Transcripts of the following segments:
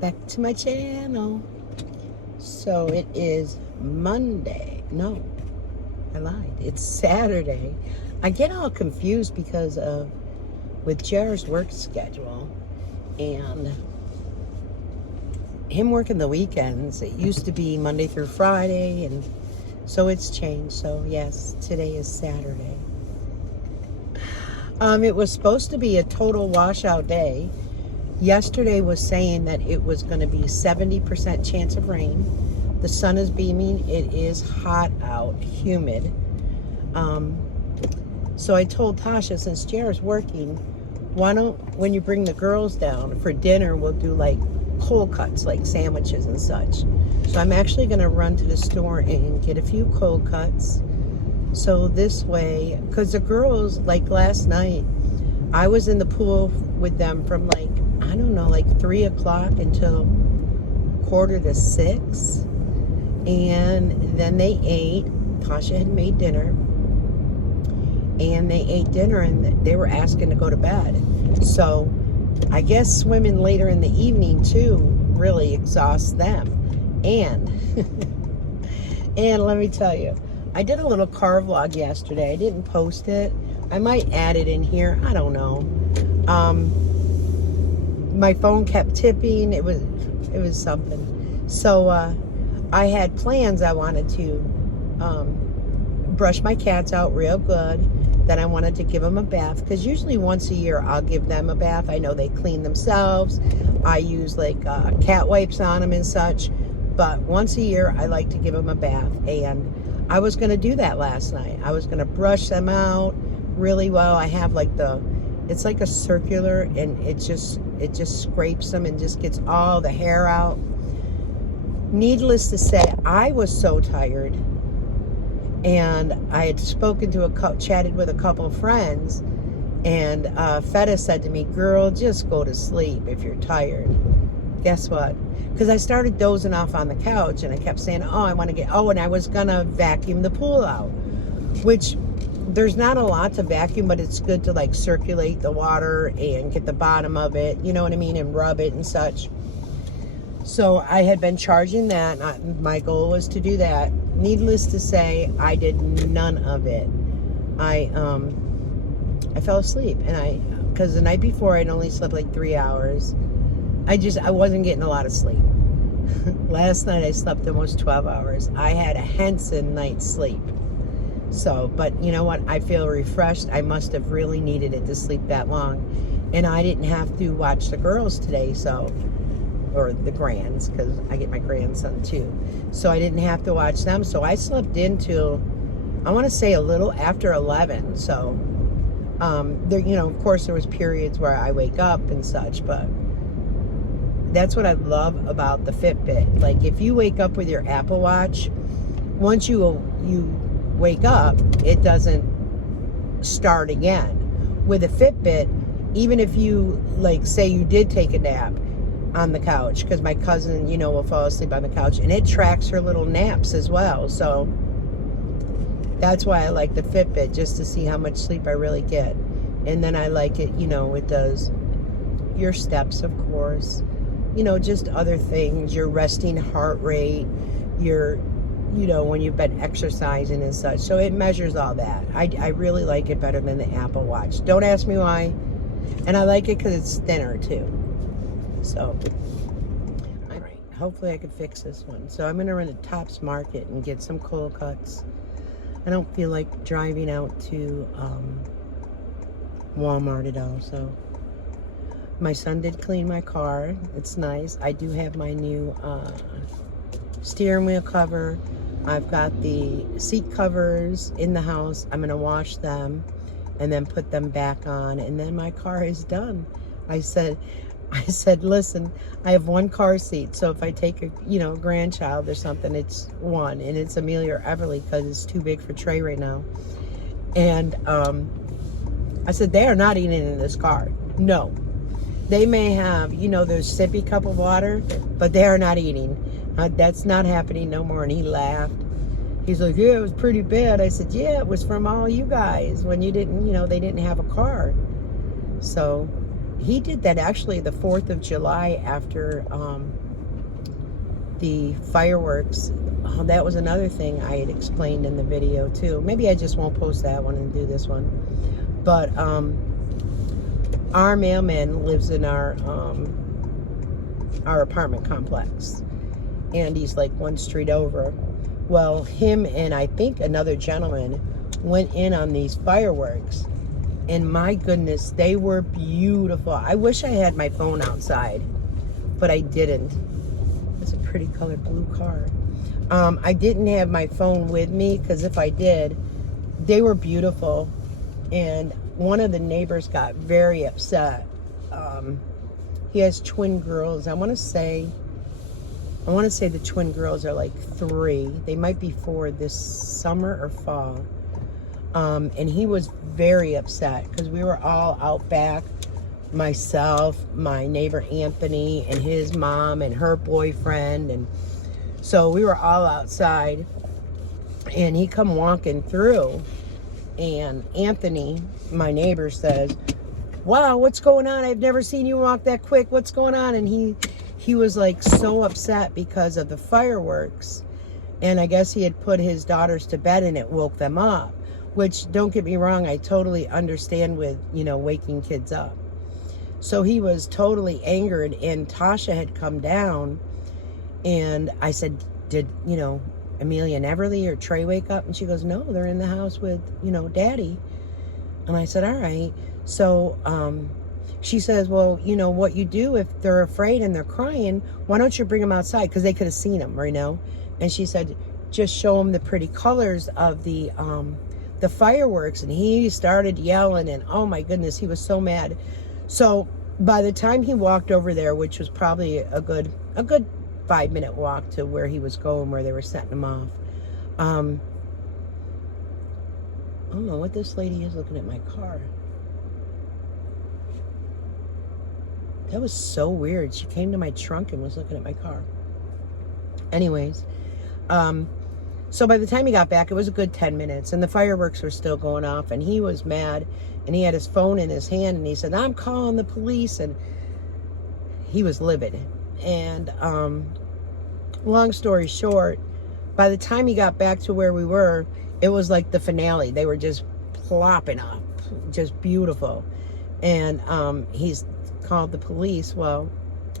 Back to my channel. So it is Monday. No, I lied. It's Saturday. I get all confused because of with Jared's work schedule and him working the weekends. It used to be Monday through Friday, and so it's changed. So yes, today is Saturday. It was supposed to be a total washout day. Yesterday was saying that it was going to be 70% chance of rain. The sun is beaming. It is hot out, humid. So I told Tasha, since Jared's working, why don't, when you bring the girls down for dinner, we'll do like cold cuts, like sandwiches and such. So I'm actually going to run to the store and get a few cold cuts. So this way, because the girls, like last night, I was in the pool with them from like, I don't know, like 3 o'clock until 5:45. And then they ate. Tasha had made dinner. And they ate dinner and they were asking to go to bed. So I guess swimming later in the evening too really exhausts them. And, and let me tell you, I did a little car vlog yesterday. I didn't post it. I might add it in here. I don't know. My phone kept tipping. It was something. So I had plans. I wanted to brush my cats out real good. Then I wanted to give them a bath, because usually once a year I'll give them a bath. I know they clean themselves. I use like cat wipes on them and such. But once a year I like to give them a bath, and I was going to do that last night. I was going to brush them out really well. I have like it's like a circular, and it just scrapes them and just gets all the hair out. Needless to say, I was so tired, and I had chatted with a couple of friends, and Feta said to me, "Girl, just go to sleep if you're tired." Guess what? Because I started dozing off on the couch, and I kept saying, and I was gonna vacuum the pool out, which there's not a lot to vacuum, but it's good to like circulate the water and get the bottom of it, you know what I mean, and rub it and such. So I had been charging that. My goal was to do that. Needless to say, I did none of it. I fell asleep, and because the night before I'd only slept like 3 hours. I wasn't getting a lot of sleep. Last night I slept almost 12 hours. I had a Henson night's sleep. So, but you know what? I feel refreshed. I must have really needed it to sleep that long. And I didn't have to watch the girls today, or the grands, because I get my grandson too. So I didn't have to watch them. So I slept into, I want to say a little after 11. So, there, of course there was periods where I wake up and such, but that's what I love about the Fitbit. Like if you wake up with your Apple Watch, once you wake up, it doesn't start again. With a Fitbit, even if you, like, say you did take a nap on the couch, because my cousin, will fall asleep on the couch, and it tracks her little naps as well. So that's why I like the Fitbit, just to see how much sleep I really get. And then I like it, it does your steps, of course, just other things, your resting heart rate, your when you've been exercising and such. So it measures all that. I really like it better than the Apple Watch. Don't ask me why. And I like it because it's thinner too. So, all right. Hopefully I can fix this one. So I'm going to run to Tops Market and get some cold cuts. I don't feel like driving out to Walmart at all. So my son did clean my car. It's nice. I do have my new steering wheel cover. I've got the seat covers in the house. I'm going to wash them and then put them back on, and then my car is done. I said, listen, I have one car seat, so if I take a grandchild or something, it's one, and it's Amelia or Everly, because it's too big for Trey right now. And I said, they are not eating in this car. No. They may have, their sippy cup of water, but they are not eating. That's not happening no more. And he laughed. He's like, yeah, it was pretty bad. I said, yeah, it was from all you guys when you didn't, they didn't have a car. So he did that actually the 4th of July after the fireworks. Oh, that was another thing I had explained in the video too. Maybe I just won't post that one and do this one. But our mailman lives in our apartment complex, and he's like one street over. Well, him and I think another gentleman went in on these fireworks, and my goodness, they were beautiful. I wish I had my phone outside, but I didn't. It's a pretty colored blue car. I didn't have my phone with me, because if I did, they were beautiful. And one of the neighbors got very upset. He has twin girls. I want to say the twin girls are like 3. They might be 4 this summer or fall. And he was very upset because we were all out back. Myself, my neighbor Anthony, and his mom and her boyfriend, and so we were all outside, and he come walking through, and Anthony, my neighbor, says, "Wow, what's going on? I've never seen you walk that quick. What's going on?" And he was like so upset because of the fireworks, and I guess he had put his daughters to bed and it woke them up, which, don't get me wrong, I totally understand with, waking kids up. So he was totally angered, and Tasha had come down, and I said, "Did, Amelia and Everly or Trey wake up?" And she goes, "No, they're in the house with, Daddy." And I said, "All right." So she says, "Well, what you do if they're afraid and they're crying, why don't you bring them outside?" Because they could have seen them, And she said, "Just show them the pretty colors of the fireworks." And he started yelling, and oh my goodness, he was so mad. So by the time he walked over there, which was probably a good 5-minute walk to where he was going, where they were setting him off. I don't know what this lady is looking at my car. That was so weird. She came to my trunk and was looking at my car. Anyways, so by the time he got back, it was a good 10 minutes, and the fireworks were still going off, and he was mad, and he had his phone in his hand, and he said, "I'm calling the police," and he was livid. And long story short, by the time he got back to where we were, it was like the finale. They were just plopping up, just beautiful. And he's called the police. Well,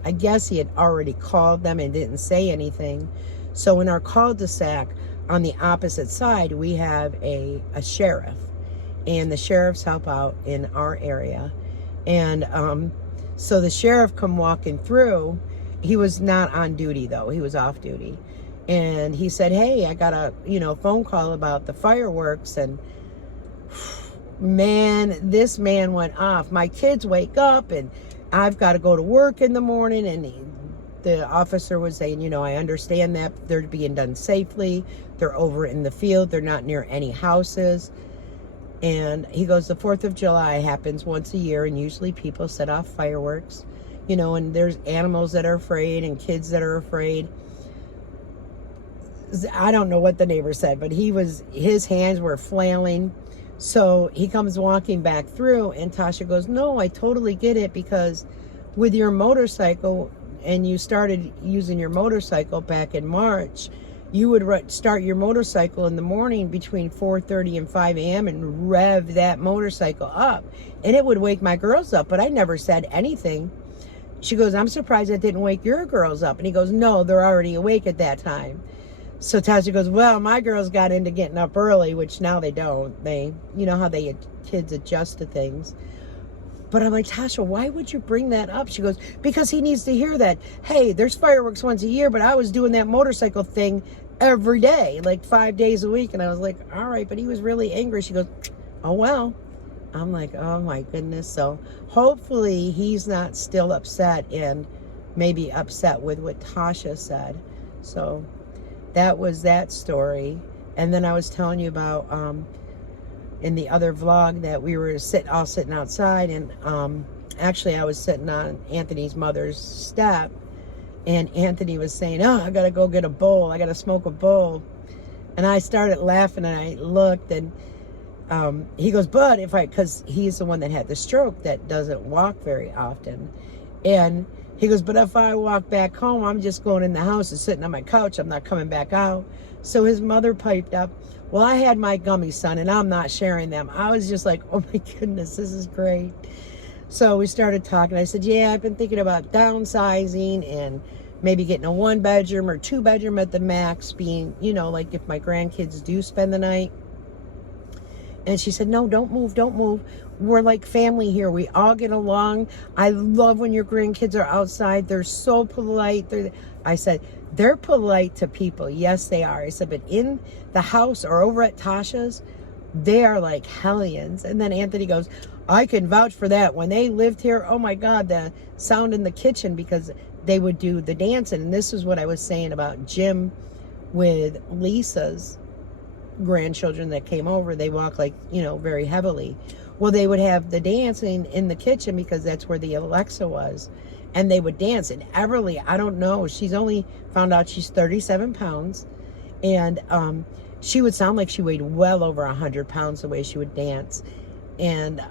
I guess he had already called them and didn't say anything. So in our cul-de-sac on the opposite side, we have a sheriff, and the sheriffs help out in our area. And so the sheriff come walking through. He was not on duty though. He was off duty. And he said, "Hey, I got a, phone call about the fireworks." And man, this man went off. "My kids wake up and I've got to go to work in the morning." And the officer was saying, "I understand that they're being done safely. They're over in the field. They're not near any houses." And he goes, "The 4th of July happens once a year, and usually people set off fireworks, and there's animals that are afraid and kids that are afraid." I don't know what the neighbor said, but his hands were flailing. So he comes walking back through, and Tasha goes, "No, I totally get it, because with your motorcycle, and you started using your motorcycle back in March, you would start your motorcycle in the morning between 4:30 and 5 a.m. and rev that motorcycle up. And it would wake my girls up, but I never said anything." She goes, "I'm surprised it didn't wake your girls up." And he goes, "No, they're already awake at that time." So Tasha goes, "Well, my girls got into getting up early," which now they don't. They, how kids adjust to things. But I'm like, "Tasha, why would you bring that up?" She goes, "Because he needs to hear that, hey, there's fireworks once a year, but I was doing that motorcycle thing every day, like 5 days a week." And I was like, "All right," but he was really angry. She goes, "Oh, well." I'm like, oh my goodness. So hopefully he's not still upset, and maybe upset with what Tasha said. So that was that story. And then I was telling you about in the other vlog that we were all sitting outside, and actually I was sitting on Anthony's mother's step, and Anthony was saying, "Oh, I gotta go get a bowl. I gotta smoke a bowl." And I started laughing, and I looked, and he goes, but because he's the one that had the stroke that doesn't walk very often. And he goes, but if I walk back home, I'm just going in the house and sitting on my couch. I'm not coming back out. So his mother piped up, well, I had my gummies, son, and I'm not sharing them. I was just like, oh my goodness, this is great. So we started talking. I said, yeah, I've been thinking about downsizing and maybe getting a 1-bedroom or 2-bedroom at the max, being, like if my grandkids do spend the night. And she said, no, don't move, don't move. We're like family here. We all get along. I love when your grandkids are outside. They're so polite. I said, they're polite to people. Yes, they are. I said, but in the house or over at Tasha's, they are like hellions. And then Anthony goes, I can vouch for that. When they lived here, oh my God, the sound in the kitchen, because they would do the dancing. And this is what I was saying about Jim with Lisa's grandchildren that came over. They walk like, very heavily. Well, they would have the dancing in the kitchen because that's where the Alexa was. And they would dance. And Everly, I don't know, she's only found out she's 37 pounds. And she would sound like she weighed well over 100 pounds the way she would dance. And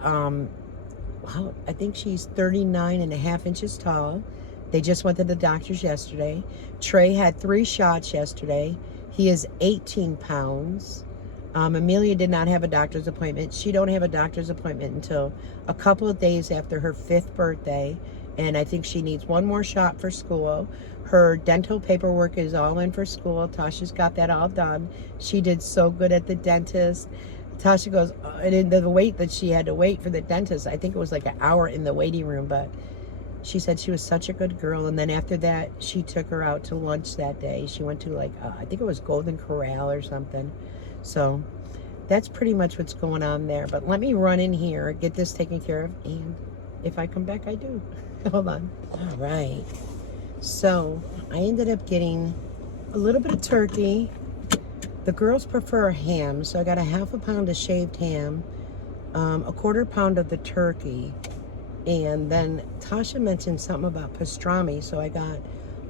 wow, I think she's 39 and a half inches tall. They just went to the doctor's yesterday. Trey had 3 shots yesterday. He is 18 pounds. Amelia did not have a doctor's appointment. She don't have a doctor's appointment until a couple of days after her 5th birthday. And I think she needs 1 more shot for school. Her dental paperwork is all in for school. Tasha's got that all done. She did so good at the dentist. Tasha goes, and the wait that she had to wait for the dentist, I think it was like an hour in the waiting room, but she said she was such a good girl. And then after that, she took her out to lunch that day. She went to I think it was Golden Corral or something. So that's pretty much what's going on there. But let me run in here, get this taken care of, and if I come back, I do. Hold on. All right. So I ended up getting a little bit of turkey. The girls prefer ham, so I got a 1/2 pound of shaved ham, a 1/4 pound of the turkey, and then Tasha mentioned something about pastrami, so I got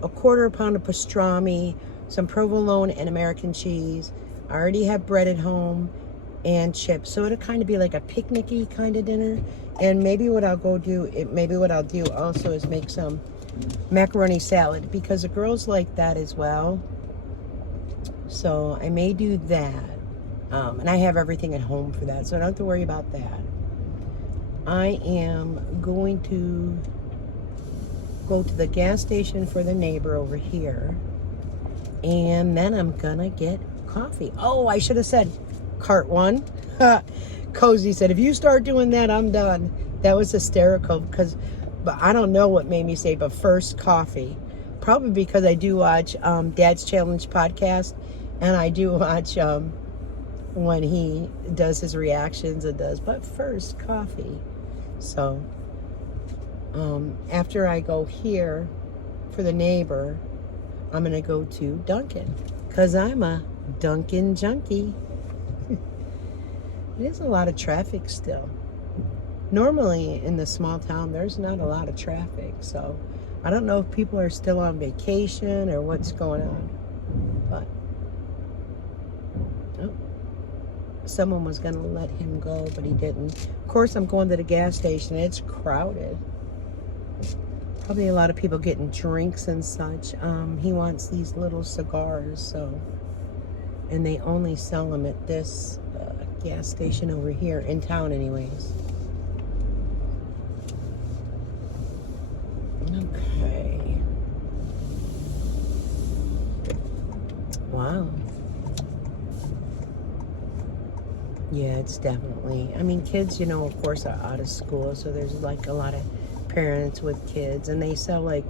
a 1/4 pound of pastrami, some provolone and American cheese. I already have bread at home and chips, so it'll kind of be like a picnicky kind of dinner. And maybe what I'll do also is make some macaroni salad, because the girls like that as well. So I may do that. And I have everything at home for that, so I don't have to worry about that. I am going to go to the gas station for the neighbor over here. And then I'm gonna get coffee. Oh, I should have said cart 1. Cozy said, if you start doing that, I'm done. That was hysterical, but I don't know what made me say, but first coffee. Probably because I do watch Dad's Challenge podcast, and I do watch when he does his reactions but first coffee. So after I go here for the neighbor, I'm going to go to Dunkin', because I'm a Dunkin' junkie. There's a lot of traffic still. Normally in the small town, there's not a lot of traffic, so I don't know if people are still on vacation or what's going on. But someone was going to let him go, but he didn't. Of course, I'm going to the gas station. It's crowded. Probably a lot of people getting drinks and such. He wants these little cigars, so, and they only sell them at this gas station over here in town anyways. Okay. Wow. Yeah, it's definitely, I mean, kids, of course, are out of school, so there's like a lot of parents with kids, and they sell like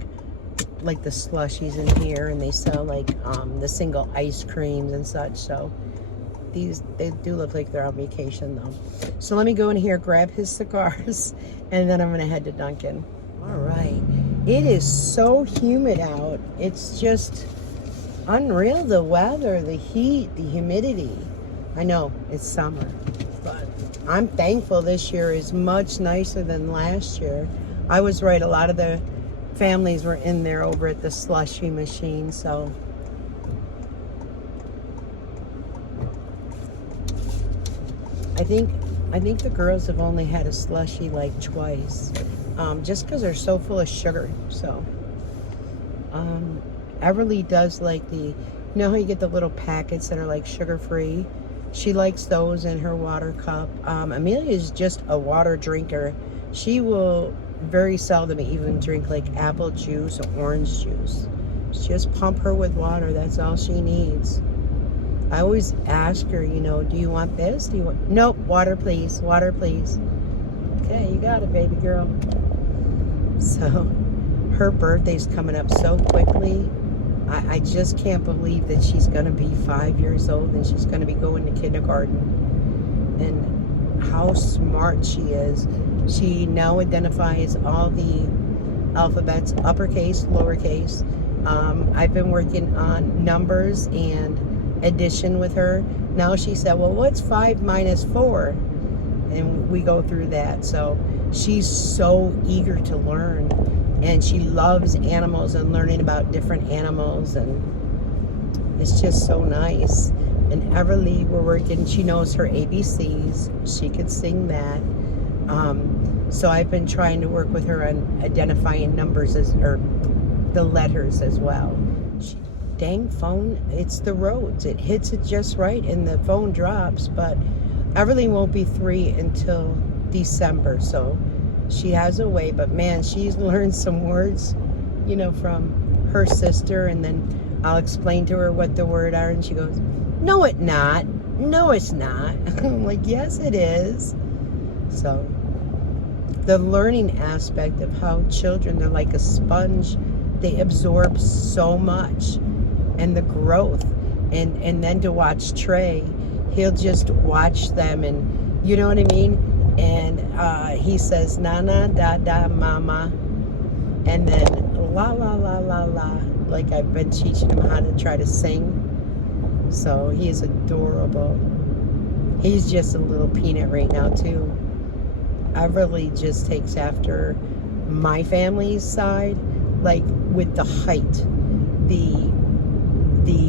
the slushies in here, and they sell like the single ice creams and such. So they do look like they're on vacation though. So let me go in here, grab his cigars, and then I'm gonna head to Dunkin'. All right, it is so humid out. It's just unreal, the weather, the heat, the humidity. I know it's summer, but I'm thankful this year is much nicer than last year. I was right, a lot of the families were in there over at the slushy machine, so. I think the girls have only had a slushie like twice, just because they're so full of sugar. So Everly does like the, you know how you get the little packets that are like sugar free? She likes those in her water cup. Amelia is just a water drinker. She will very seldom even drink like apple juice or orange juice. Just pump her with water. That's all she needs. I always ask her, you know, do you want this? Do you want... Nope, water please, water please. Okay, you got it, baby girl. So, her birthday's coming up so quickly. I just can't believe that she's going to be 5 years old and she's going to be going to kindergarten. And how smart she is. She now identifies all the alphabets, uppercase, lowercase. I've been working on numbers and addition with her. Now she said, well, what's 5 minus 4? And we go through that. So she's so eager to learn, and she loves animals and learning about different animals, and it's just so nice. And Everly, we're working, she knows her ABCs. She could sing that. So I've been trying to work with her on identifying numbers or the letters as well. Dang phone, it's the roads. It hits it just right and the phone drops. But Everly won't be 3 until December, so she has a way. But man, she's learned some words, you know, from her sister, and then I'll explain to her what the word are, and she goes, no, it's not. No, it's not. I'm like, yes, it is. So the learning aspect of how children, they're like a sponge. They absorb so much. And the growth, and then to watch Trey, he'll just watch them, and you know what I mean. And he says nana, dada, mama, and then la la la la la. Like I've been teaching him how to try to sing. So he's adorable. He's just a little peanut right now too. Everly just takes after my family's side, like with the height, the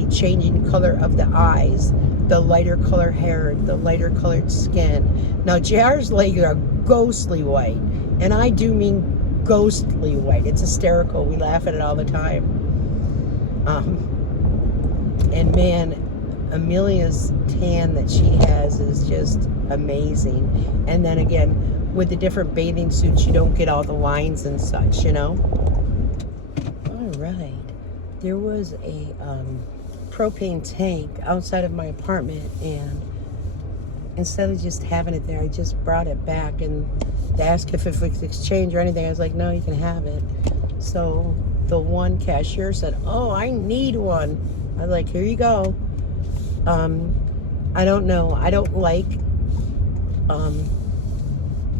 changing color of the eyes, the lighter color hair, the lighter colored skin. Now JR's legs are ghostly white, and I do mean ghostly white. It's hysterical. We laugh at it all the time. And man, Amelia's tan that she has is just amazing. And then again, with the different bathing suits, you don't get all the lines and such, you know. All right. There was a propane tank outside of my apartment, and instead of just having it there, I just brought it back, and they asked if it was exchange or anything. I was like, no, you can have it. So the one cashier said, oh, I need one. I was like, here you go. I don't know. I don't like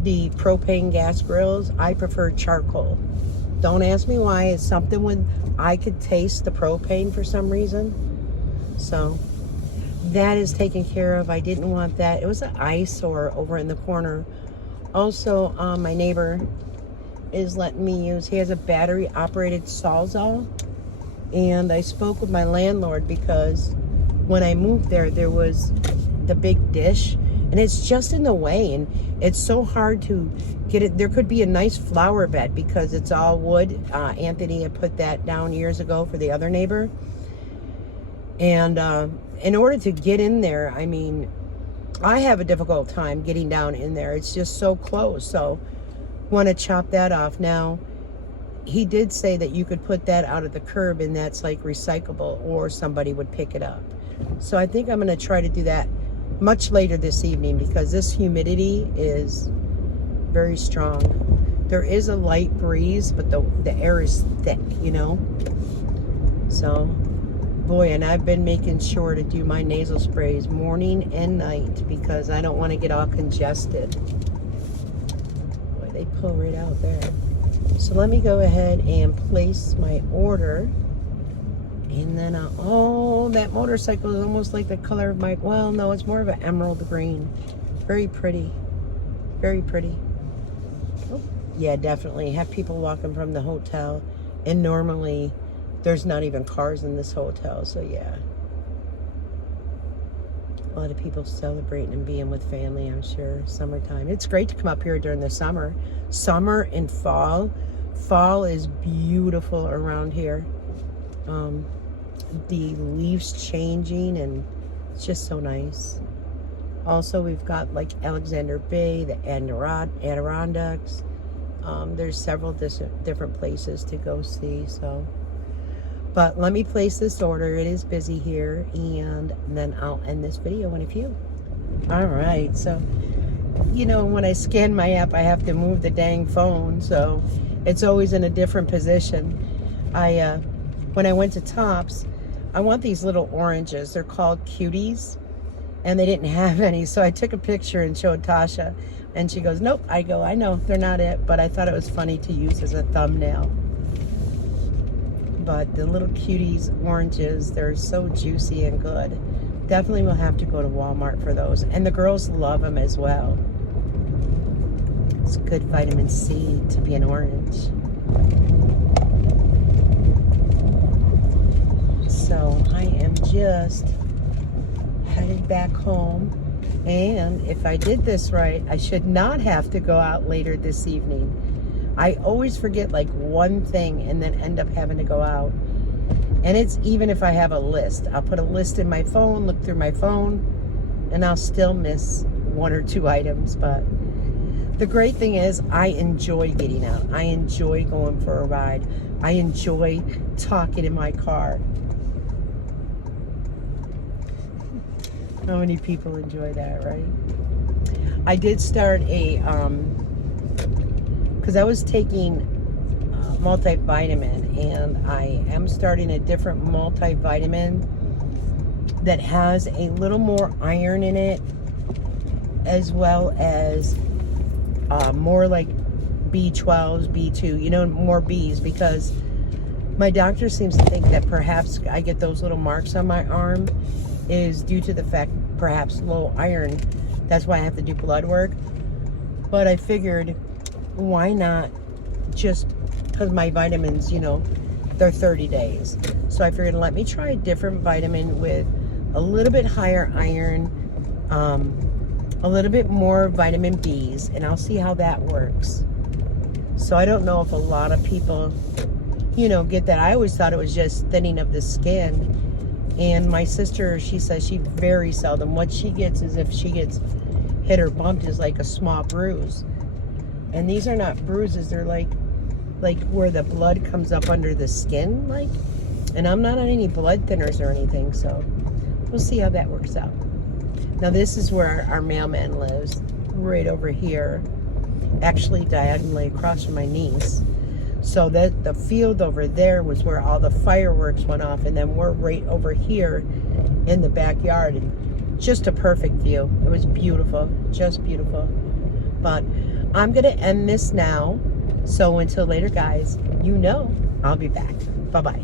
the propane gas grills. I prefer charcoal. Don't ask me why. It's something when I could taste the propane for some reason. So that is taken care of. I didn't want that. It was an eyesore over in the corner. Also, my neighbor is letting me use, he has a battery operated Sawzall. And I spoke with my landlord because when I moved there, there was the big dish, and it's just in the way, and it's so hard to get it. There could be a nice flower bed because it's all wood. Anthony had put that down years ago for the other neighbor. And in order to get in there, I mean, I have a difficult time getting down in there. It's just so close. So want to chop that off. Now, he did say that you could put that out of the curb, and that's like recyclable, or somebody would pick it up. So I think I'm going to try to do that much later this evening because this humidity is very strong. There is a light breeze, but the air is thick, you know. So, boy, and I've been making sure to do my nasal sprays morning and night because I don't want to get all congested. Boy, they pull right out there. So let me go ahead and place my order. And then, oh, that motorcycle is almost like the color of my, well, no, it's more of an emerald green. Very pretty. Very pretty. Oh, yeah, definitely. Have people walking from the hotel. And normally, there's not even cars in this hotel, so yeah. A lot of people celebrating and being with family, I'm sure. Summertime. It's great to come up here during the summer. Summer and fall. Fall is beautiful around here. The leaves changing, and it's just so nice. Also, we've got like Alexander Bay, the Adirondacks. There's several different places to go see. So, but let me place this order. It is busy here, and then I'll end this video in a few. All right. So, you know, when I scan my app, I have to move the dang phone, so it's always in a different position. When I went to Tops, I want these little oranges. They're called cuties, and they didn't have any, so I took a picture and showed Tasha, and she goes, nope. I go, I know, they're not it, but I thought it was funny to use as a thumbnail. But the little cuties oranges, they're so juicy and good. Definitely will have to go to Walmart for those, and the girls love them as well. It's good vitamin C to be an orange. So I am just headed back home, and if I did this right, I should not have to go out later this evening. I always forget like one thing and then end up having to go out. And it's even if I have a list. I'll put a list in my phone, look through my phone, and I'll still miss one or two items. But the great thing is I enjoy getting out. I enjoy going for a ride. I enjoy talking in my car. How many people enjoy that, right? I did start a, because I was taking multivitamin, and I am starting a different multivitamin that has a little more iron in it, as well as more like B12s, B2, you know, more Bs, because my doctor seems to think that perhaps I get those little marks on my arm is due to the fact perhaps low iron. That's why I have to do blood work. But I figured, why not just, because my vitamins, you know, they're 30 days. So I figured, let me try a different vitamin with a little bit higher iron, a little bit more vitamin Bs, and I'll see how that works. So I don't know if a lot of people, you know, get that. I always thought it was just thinning of the skin. And my sister, she says she very seldom, what she gets is if she gets hit or bumped is like a small bruise. And these are not bruises, they're like where the blood comes up under the skin, like. And I'm not on any blood thinners or anything, so we'll see how that works out. Now this is where our mailman lives, right over here, actually diagonally across from my niece. So that the field over there was where all the fireworks went off, and then we're right over here in the backyard, and just a perfect view. It was beautiful, just beautiful. But I'm gonna end this now. So until later, guys, you know I'll be back. Bye-bye.